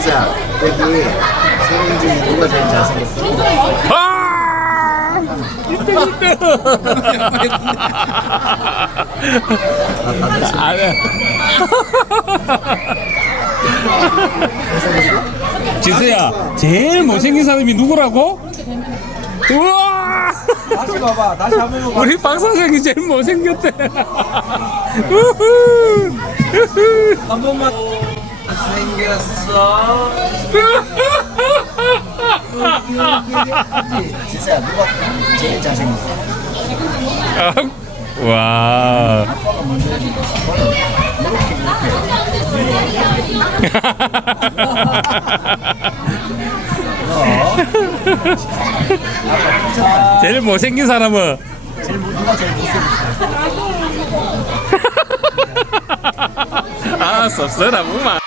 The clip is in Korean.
진짜 여기 세명 중에 누가 제일 잘생겼어? 아! 1등 1등. 아네. 지수야, 제일 못생긴 사람이 누구라고? 우와! 다시 봐봐 다시 한번 봐봐 우리 박 사장이 제일 못생겼대. 우후! 우후! 한 번만 생겼어 진짜 누가 제일 잘생겼어? 아, 와. 제일 못생긴 사람은 제일 못- 누가 제일 못생겼어? 아 섭섭하구만